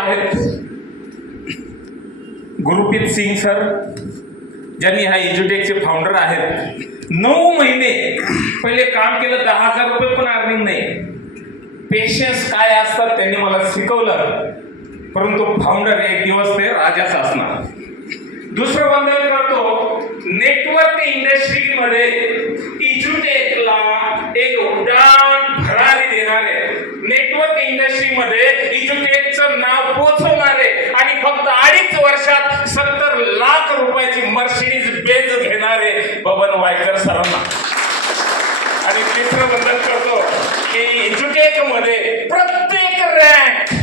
आहेत गुरुप्रीत सिंग सर, ज्यांनी हा एज्युटेकचे फाउंडर आहेत. 9 महिने पहिले काम केलं, 10,000 रुपये पण अर्निंग नाही. पेशन्स काय असतात त्यांनी मला शिकवलं. परंतु फाउंडर एक दिवस ते राजाच असणार. दुसरं बंधन करतो, नेटवर्क इंडस्ट्रीमध्ये एज्युटेकला एक उड्डाण भरारी देणारे, नेटवर्क इंडस्ट्रीमध्ये एज्युटेकचं नाव पोहोचवणारे आणि फक्त 2.5 वर्षात 70 लाख रुपयाची मर्सिडीज बेंज घेणारे बबन वायकर सरांना. आणि तिसरं बंधन करतो की एज्युटेकमध्ये प्रत्येक रँक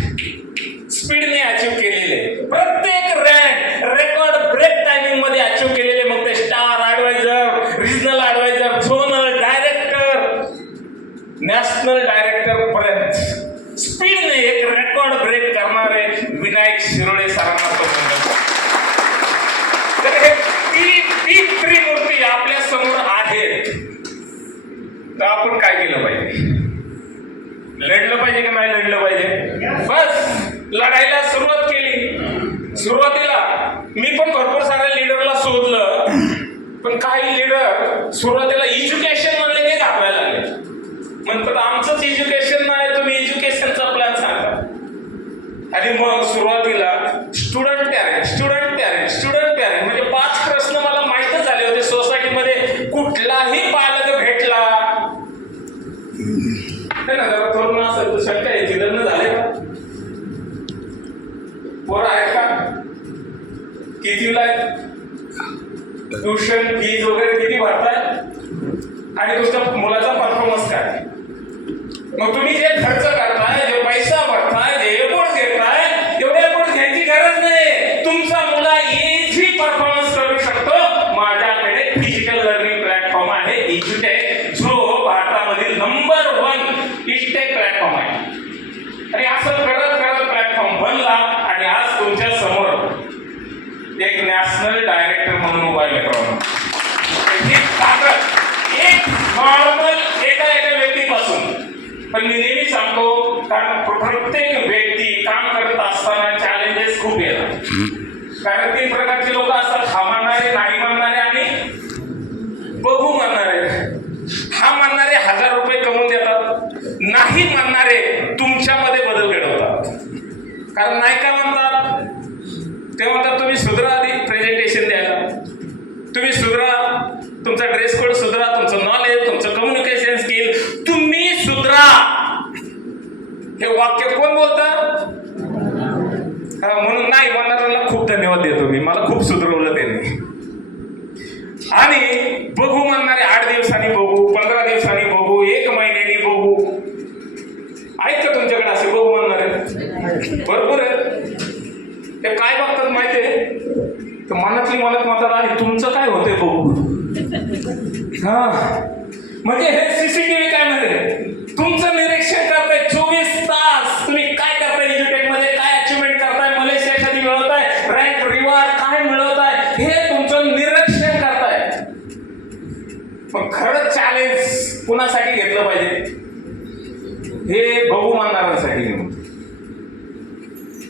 स्पीडने अचीव केलेले, प्रत्येक रँक रेकॉर्ड ब्रेक टायमिंग मध्ये अचीव केलेले. मग ते star adviser, regional adviser, zonal director, national director पर्यंत स्पीडने एक रेकॉर्ड ब्रेक करणारे विनायक शिरोळे सरांना तो म्हणतो. तर हे त्रिमूर्ती आपल्या समोर आहेत. तर आपण काय केलं पाहिजे? लढलं पाहिजे की नाही लढलं पाहिजे? बस लढायला सुरुवात केली. सुरुवातीला मी पण भरपूर साऱ्या लीडरला शोधलं, पण काही लीडर सुरुवातीला एज्युकेशन म्हणले की घाबरायला लागले. म्हणतात आमचंच एज्युकेशन नाही, तुम्ही एज्युकेशनचा प्लॅन सांगा. आणि मग सुरुवातीला स्टुडंट पॅरेंट म्हणजे 5 प्रश्न मला माहीतच झाले होते. सोसायटीमध्ये कुठलाही पालक भेटला ना, जरा तरुण असेल तर शंका यायची, लग्न झाले का, पोरं आहेत का, कितीला ट्युशन फीज वगैरे किती भरताय आणि तुमच्या मुलाचा परफॉर्मन्स काय. मग तुम्ही जे खर्च करताय, जे पैसा भरताय, जे एफोर्ट घेताय, एवढे एफोर्ट घ्यायची गरज नाही. तुमचा मुला इझी परफॉर्मन्स करू शकतो. माझ्याकडे फिजिकल लर्निंग प्लॅटफॉर्म आहे एज्युटेक, जो भारतामधील नंबर 1 इजटेक प्लॅटफॉर्म आहे. आणि असं करत प्लॅटफॉर्म बनला आणि आज तुमच्या समोर एक नॅशनल डायरेक्टर म्हणून उभा आहे. एक नॉर्मल एका व्यक्तीपासून, पण मी नेहमी सांगतो, कारण प्रत्येक व्यक्ती काम करत असताना चॅलेंजेस खूप येतात. कारण 3 प्रकारचे लोक असतात, हा म्हणणारे, नाही म्हणणारे आणि बघू म्हणणारे. हा म्हणणारे 1000 रुपये कमवून देतात, नाही म्हणणारे तुमच्यामध्ये बदल घडवतात. कारण नाही का म्हणतात, ते म्हणतात तुम्ही सुधरा आधी प्रेझेंटेशन द्यायला, तुम्ही सुधरा, तुमचा ड्रेस कोड सुधरा, तुमचं नॉलेज, तुमचं कम्युनिकेशन स्किल तुम्ही सुधरा. हे वाक्य कोण बोलतात? म्हणून नाही म्हणणाऱ्यांना खूप धन्यवाद देतो मी, मला खूप सुधरवलं त्यांनी. आणि बघू म्हणणारे 8 दिवसांनी बघू, 15 दिवसांनी बघू, 1 महिन्यानी बघू. आहेत का तुमच्याकडे असे बघू म्हणणारे? भरपूर आहे. ते काय बघतात माहितीये? तर मनातली मनात म्हणतात, आहे तुमचं काय होतंय बघू. हा म्हणजे हे सीसीटीव्ही काय म्हणते, तुमचं निरीक्षण करताय 24 तास. तुम्ही काय करताय एज्युटेक मध्ये, काय अचिव्हमेंट करताय, मलेशिया कधी मिळवताय, रँक रिवॉर्ड काय मिळवताय, हे तुमचं निरीक्षण करताय. पण खरंच चॅलेंज कुणासाठी घेतलं पाहिजे? हे बघू म्हणणाऱ्यांसाठी.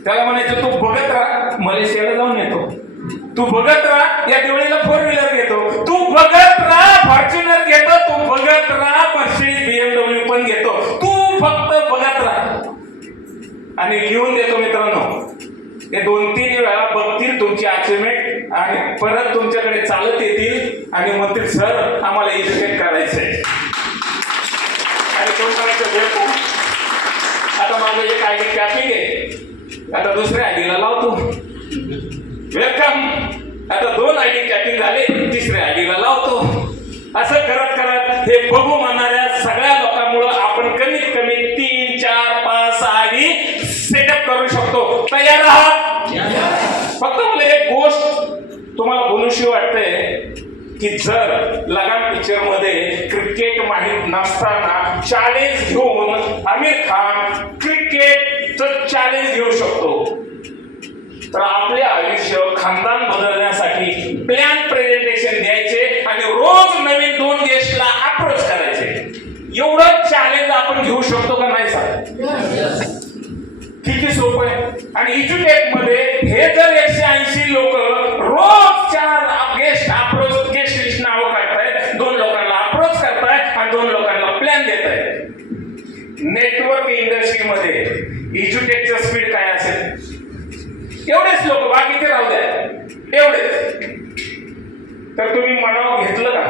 त्याला म्हणायचं तू बघत राहा, मलेशियाला जाऊन येतो. तू बघत राहा, या दिवाळीला 4 व्हीलर घेतो. तू बघत राहा, फॉर्च्युनर घेतो. तू बघत राहा, मर्सिडीज BMW पण घेतो. तू फक्त बघत राहा. आणि लिहून देतो मित्रांनो, हे 2-3 वेळा बघतील तुमची अचिव्हमेंट आणि परत तुमच्याकडे चालत येतील आणि म्हणतील सर आम्हाला एज्युकेट करायचंय. आणि तो करायचं वेळ. आता माझं एक आयडी टॅपिंग आहे, आता दुसऱ्या आयडीला लावतो वेलकम. आता 2 आयडी टॅपिंग झाले, 3ऱ्या आयडीला लावतो. असं करत हे बघू म्हणणाऱ्या सगळ्या लोकांमुळे आपण कमीत कमी 3, 4, 5 आयडी सेटअप करू शकतो. तयार आहात? फक्त मला एक गोष्ट तुम्हाला बोलूशी वाटतंय की जर लगान पिक्चर मध्ये क्रिकेट माहीत नसताना चॅलेंज घेऊन आमिर खान क्रिकेटचं चॅलेंज घेऊ शकतो, तर आपले आयुष्य खानदान बदलण्यासाठी प्लॅन प्रेझेंटेशन द्यायचे आणि रोज नवीन 2 गेस्टला अप्रोच करायचे. एवढं चॅलेंज आपण घेऊ शकतो का नाही सर? किती सोपं आहे. आणि आणि इज्युटेक मध्ये हे जर 180 लोक रोज 4 गेस्ट लिस्ट नावं काढतायत, 2 लोकांना अप्रोच करताय आणि 2 लोकांना प्लॅन देत आहे. नेटवर्क इंडस्ट्रीमध्ये इज्युटेकचं स्पीड काय असेल? एवढेच लोक, बाकीचे राहू द्या, एवढेच. तर तुम्ही मनावर घेतलं का?